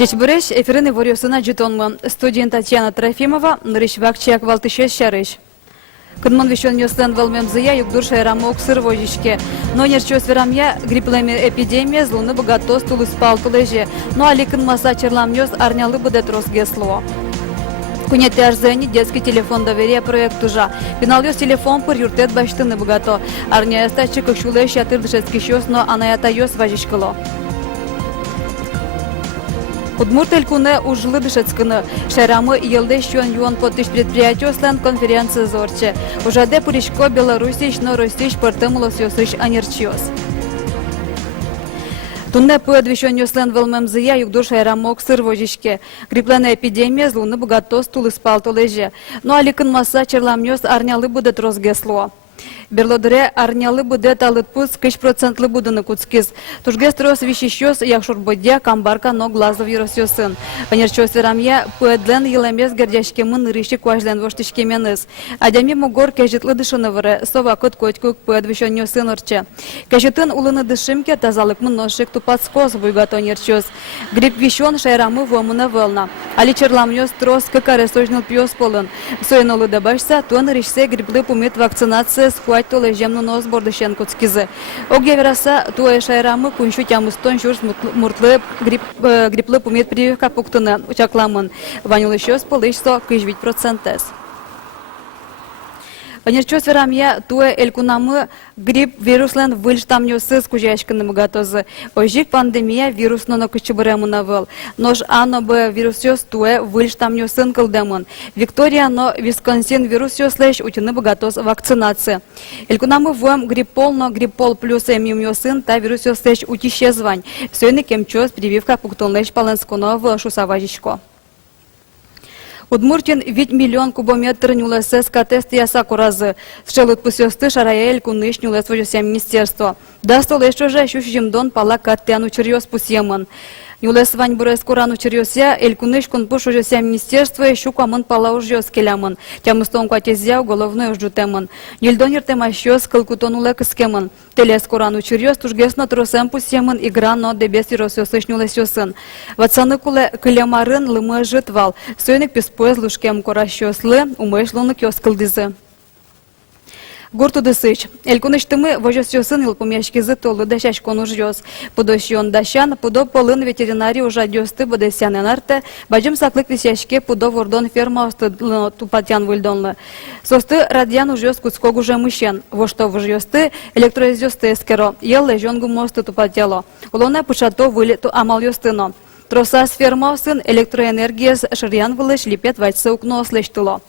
Дечбереш эфирины ворьосына житонмы. Студент Татьяна Трофимова, нырыш чек валтышеш шарыш. Кынман вещен нёслен велмемзыя югдур шайрамок сырвожичке. Но нерчос верамья гриплеми эпидемия злуны богатос тулыс палтулеже. Но али кынмаса черлам нёс арнялы будет росгесло. Кунете арзени детский телефон доверия проект уже. Пинал ёс телефон пыр юртет баштыны богато. Арня эстачы как шулеш ятыр дышецкий щёс, но анаята ёс важичкало. Удмуртель куне ужлы дышецкыны. Шайрамы елде щон юан потыш предприятие слен конференции зорче. Ужаде пуришко Белоруссич, но Россич портемулос ёсыш анерчиос. Тунне пуэдвищон ёслен велмемзыя югдур шайрамок сырвожичке. Грипленная эпидемия злуны богатос тулыс палтолеже. Но аликын маса черлам ёс арнялы будет розгесло. Берлодыре арнялы будет алытпус 5% будыны куцкиз. Тужгес рос вещищёс яхшурбодя камбарка но глазов еросёсын. Панерчос верамья пуэдлен елемес гердяшкемын нырыщи куажлен воштышкеменыз. Адями мугор кежитлы дышынывыры, сова кот котькук пуэдвищон нёсын орче. Кежитын улыны дышымке тазалыкмын ношик тупацкоз буйгато нерчос. Грипп вещон шайрамы вомына вълна. Али черлам нёс трос какаре сожныл пьёс полын. Соенолы дабашса, туан рышсе гриплы пумет вакцинация схуать толы жемну нос бордышен куцкизы. Огге вераса туэ шайрамы куншу тямыстон журс муртлы гриплы пумет прививка пуктыны учакламын. Ванюлы щёс полышсо 5%. Панерчос верамья туэ элькунамы грипп вируслен выльштам нёсы скужашкыны мгатозы. Ожик пандемия вирусно но кычыбыремына выл. Нож ано бы вирусёс туэ выльштам нёсын кылдемын. Виктория но Висконсин вирусёслэш утины богатоз вакцинация. Элькунамы вуэм гриппол но гриппол плюс эмиум нёсын та вирусёслэш утищезвань. Сёйны кемчос прививка пуктонлэш паленсконо в шусаважичко. Удмуртин ведь миллион кубометр нюлесе скатест яса куразы. Сшелут пусёсты шараэль куныш нюлес вожося министерство. Да столэш уже ощущим дон пала каттяну черьёс пусьемын. Нюлес вань бурес курану черьёся, эль куныш кунпуш вожося министерство ещё куамын пала ужёс келямын. Тямыстон куатезя уголовной уждутемын. Нильдонер темащёс кылкутонуле кыскемын. Телес курану черьёс тужгесно тросем пусьемын игра но дебес иросёсыш нюлесёсын. Ватсаны куле кылямарын лымы жытвал. Сойник писпоез лушкем коращёслы, умыш лунок ёс кылдызы. Гурту дысыч. Элькуныштымы вожосёсын илпумяшкизы толы дащаш конужёс. Пудощён дащан, пудо полын ветеринарий уже дёсты бодесянен арте, баджым саклык висяшке пудо вордон ферма осты тупатян выльдонлы. Состы радьян ужёс куцког уже мыщен. Во что вожёсты электроизёсты эскеро, ел лежонгу мосты тупатяло. Улоне пушато вылету амал ёстыно. Тросас ферма сын электроэнергияс шырьян вылыш липет вачсы укно ослештыло.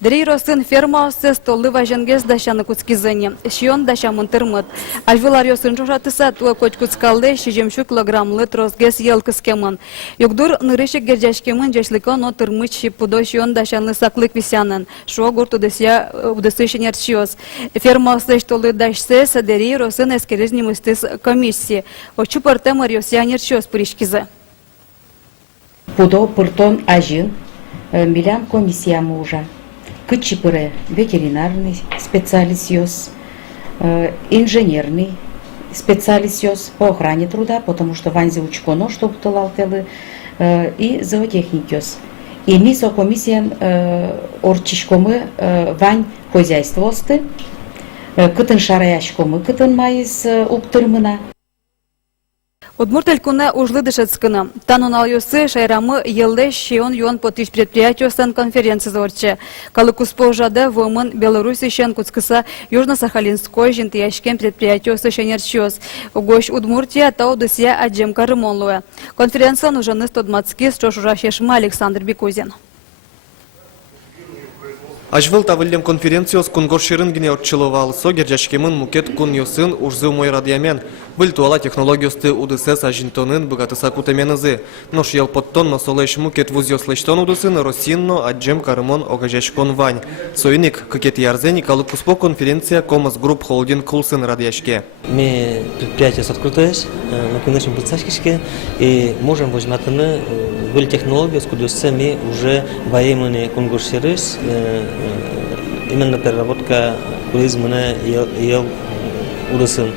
Дрейро сын ферма осы столы важенгес дащаны куцкизыне. Щион дащамын тырмыт. Альвылар ёсын жошатыса туа коч куцкалды шижемшу килограммлы тросгес ел кыскемын. Югдур нырышек герджашкемын жашлыко но тырмыч пудо щион дащаны саклык висянын. Шо гурту дысya удысышын ерчиос. Ферма осы столы дащсес дрейро сын эскеризнимыстыс комиссии. Очу партемар ёсян ерчиос пыришкизы. Пудо пыртон ажин милям комиссиямы уже. Кычипыры ветеринарный специалист, инженерный специалист по охране труда, потому что ванзи учконо, чтобы талалтелы, и зоотехникиос. И мы со комиссиям орчишкомы вань хозяйствосты, кытын шараяшкомы, кытын майыз уктырмына. Удмуртель куне ужлы дышецкыны. Танунал ёсы шайрамы елде щион юан потыш предприятие стан конференции зорче. Калыкуспо жаде вомын Беларуси щен куцкыса Южно-Сахалинской жинтияшкен предприятие сошенерчиос. Угощ Удмуртия та удысия аджемка рымонлуя. Конференция нужны стодмацки счошужашешма Александр Бекузин. Ажвыл тавылем конференциос кунгорширын гине отчылывал со герджашкемын мукет кун ёсын ужзы мой радиямен. Был туала технологиосты удысес ажинтонын богатыса кутеменызы. Нош ел подтон носолеш мукет вуз ёслештон удысын росинно аджем карымон огажашкон вань. Союник какет ярзени калыкуспо конференция комас групп холдинг кулсын радияшке. Мы предприятие открытость, мы конечно процессишки и можем возьмать на были технологии, с которыми уже военные кунгорширыс именно переработка туризма ел удысын.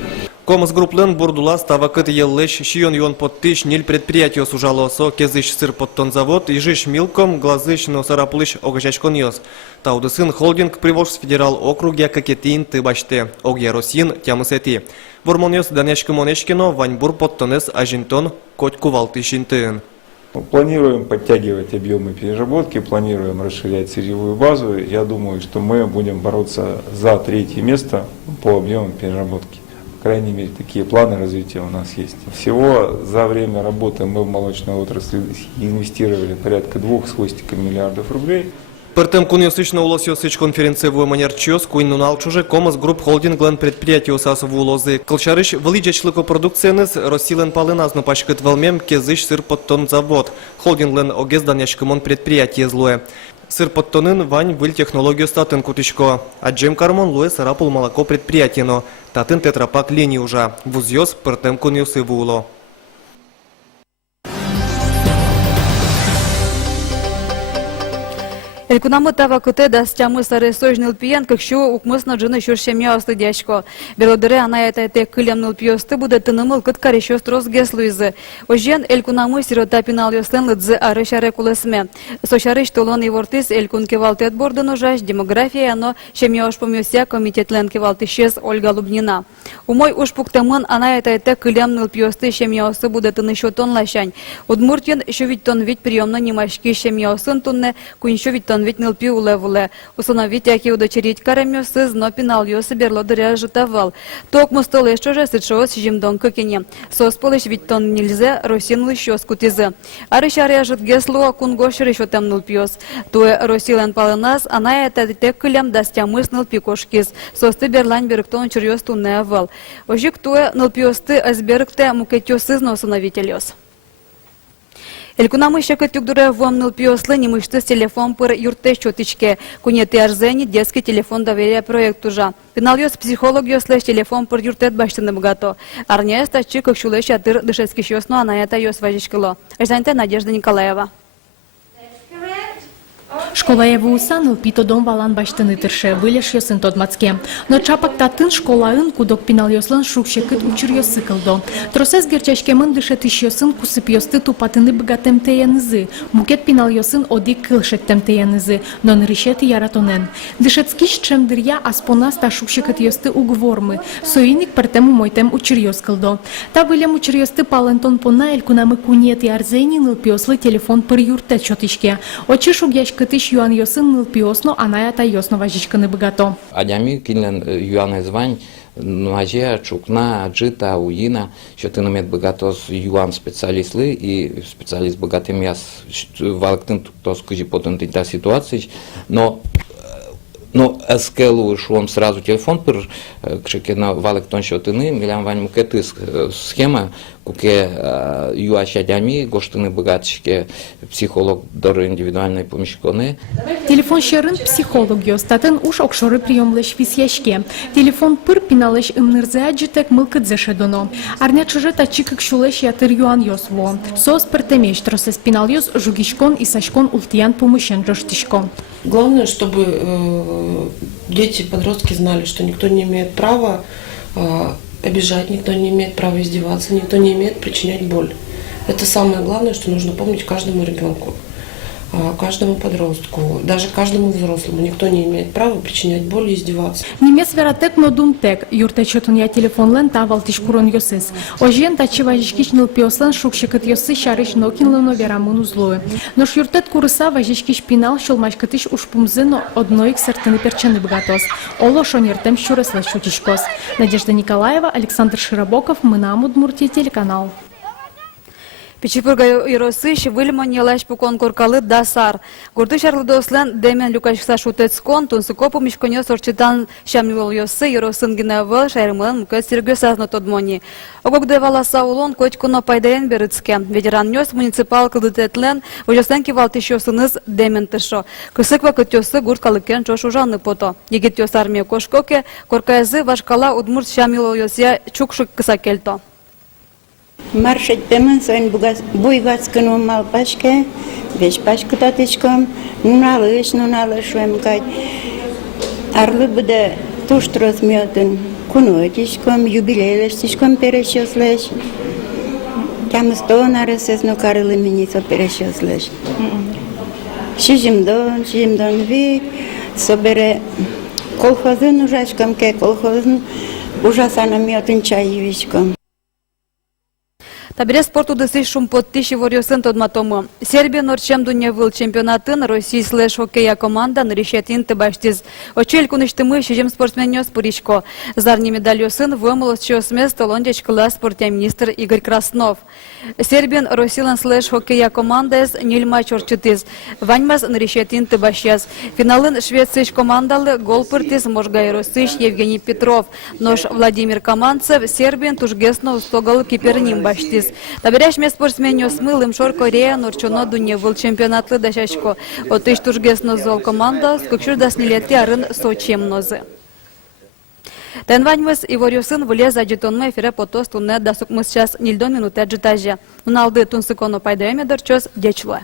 Комас групплен бурдула ставакыт еллеш шион поттыш нил предприятие сужалосо кезыш сыр подтонзавод и жиш милком глазыш но сараплыш огачачкон йос. Таудысын холдинг Приволжск федерал округе какетин тыбаште, огья Росин тямысети. Вормоньос Данешки Монешкино ваньбур подтонес ажинтон коть кувалты шинтын. Планируем подтягивать объемы переработки, планируем расширять сырьевую базу. Я думаю, что мы будем бороться за третье место по объемам переработки. По крайней мере, такие планы развития у нас есть. Всего за время работы мы в молочную отрасль инвестировали порядка 2,5 миллиардов рублей. Пертем куньосычно улосьосыч конференции в манерчиос куйнунал чуже Комас групп холдинглен предприятие сас в улозы. Колчарыш выличачлыко продукцияныз Росилен палыназну пашкыт велмем кезыш сыр подтон завод. Холдинглен огез даняшкымон предприятие злое. Сыр подтонын вань выль технологию статын кутышко. А джем кармон луэ сарапул молоко предприятиено. Татын тетрапак линии уже. Вузьос пертем куньосы в уло. Елькунамы тава кыте дастямы сары сojныл пиян, кыкшу укмысна джыны шуршемя остыдячко. Белодыре ана это кылемныл пьосты буде тынымыл кыт карещос трос геслуизы. Ожен елькунамы сирота пинал йостен лыдзы ары шаре кулесме. Сошарыш толон и вортис елькун кевалтет бордын ужаш, демография ано шемя ошпомёся комитетлен кевалтышес Ольга Лубнина. Умой ушпуктамын ана это кылемныл пьосты шемя осты буде тыны шотон лашань. Удмуртин шовить тон вить приемно немашки шемя осын тунне, кунь шовить тон ведь нылпи улевуле. Установить, яки удочерить карамёсы, но пинал ёсы берлодыря жутовал. Ток мустолы что же сычоос жимдон кыкине. Сосполыш ведь тон нельзя, росин лыщёс кутизы. Арышаря жут гесло, кунгошер ещё там нылпиос. Туе росилен палынас, ана это тек кылям дастямыс нылпи кошкиз. Состы берлань берктон чурьёс тунне авал. Ожик туе нылпиосты азбергте мукетёсыз но установителёс. Елькунамы шакы тюкдуре вомнул пьослы немышты с телефон пыр юрте щотичке. Кунеты арзени детский телефон доверия проект уже. Пинал ёс психолог ёслэш телефон пыр юртет баштыны богато. Арня стачи как шулэш атыр дышецкий щос, но она это ёс важичкало. Эжданьте Надежда Николаева. Школа Евусан пито дом валан баштыны тырше, вылеш ёсын тодмацке. Но чапак татын школаын кудок пинал ёслан шукшекыт учур ёсы кылдо. Тросес герчашкемын дышетыш ёсын кусып ёсты тупатыны богатем теянызы. Мукет пинал ёсын оди кылшеттем теянызы, но нырышеты яратонен. Дышецкиш чемдырья аспона ста шукшекыт ёсты угвормы. Соиник партему мойтем учур ёс кылдо. Та вылем учур ёсты палентон пона элькунамы кунет и арзени нылпиослы телефон пыр юртет чотышке. Очи шугяшкытыш юан ёсын нылпиосно, анаята ёсно важичканы богато. Адями килен юан звань, нуаже, чукна, аджита, уина, що ти намет богатос юан специалисты и специалист богатым яс валктын то скажи потом та ситуация, но эскелу шуом сразу телефон пыр кшекена валктон що тыны, милям вань мукеты схема, куке юашадями гоштыны богатышке психолог доры индивидуальной помещиконы. Телефон шерын психолог ёстатын уж окшоры приемлыш висяшке. Телефон пыр пиналыш имнырзе аджитек мылкыдзе шедоно. Арня чуже тачик кшулеш ятыр юан ёсво. Сос пыртемеш тросес пинал ёс жугишкон и сашкон ултиян помышен жоштишко. Главное, чтобы дети, подростки знали, что никто не имеет права обижать, никто не имеет права издеваться, никто не имеет причинять боль. Это самое главное, что нужно помнить каждому ребенку, каждому подростку, даже каждому взрослому. Никто не имеет права причинять боль и издеваться. Немес вератек но думтек, юрте чотун я телефон лен тавал тишкурон ёсыс. Ожен тачи важичкич нылпиослен шукшекыт ёсы шарыш нокинлено верамун узлое. Нош юртет курыса важичкич пинал шолмашкытыш ушпумзы но одноик сертыны перчаны богатос. Оло шонертем щуресла шутичкос. Надежда Николаева, Александр Широбоков, Мынам Удмуртия, телеканал. Печипурга иросыш выльман елаш пукон коркалы дасар. Гурды шарлыдослен демен люкашса шутецкон, тунсыкопу мишконёс орчитан шамнил ёсы, иросын гиневел, шайрымылын мукет сиргёсазно тодмони. Огогде валаса улон котькуно пайдаен берыцке. Ветеран нёс муниципал кылдытетлен, ожостен кивалтыш ёсыныз демен тышо. Кысыква кытёсы гурт калыкен чошужаны пото. Егет ёс армия кошкоке, коркаязы вашкала удмурт шамил ёсия чукшык кыса кельто. Маршать темен своим буйгацкану малпашке, вещь пашку татичком, ну налыш, вемкать. Арлы буде туш размётен. кунуетишком, юбилейлештишком перечислеш. Там сто наресес, но карылы мені со перечислеш. Шижимдон ви собере колхозын ужачком, ке колхозын ужасаным йотын чайвичком. Табире спорту дысы шумпотти шиворюсын тодматому. Сербия норчем дуня выл чемпионатын России слэш хоккея команда наришетин тыбаштиз. Очель куныштымы шижем спортсменёс пуричко. Зарни медальёсын вымылыс чёсмес толондеч класс спортминистр Игорь Краснов. Сербиян Российлан слэш хоккея командас нильма чорчытыз. Ваньмас наришетин тыбашяз. Финалын Швецийш командалы гол пыртыз Можгайросыш Евгений Петров. Нош Владимир Каманцев Сербиян тужгесно устогал киперним баштиз. Табиряш ме спортсменю смылым Шор Корея норчоно дуне выл чемпионатлы дашачко. Отыш тужгесно зол команда скукшур даснилети арын Сочием нозы. Тенваньмыз Иворюсын вылез аджитонны эфире потос тунне дасукмыз час нильдон минуте джитажа. Уналды тунсыкону пайдаеме дорчос дечлы.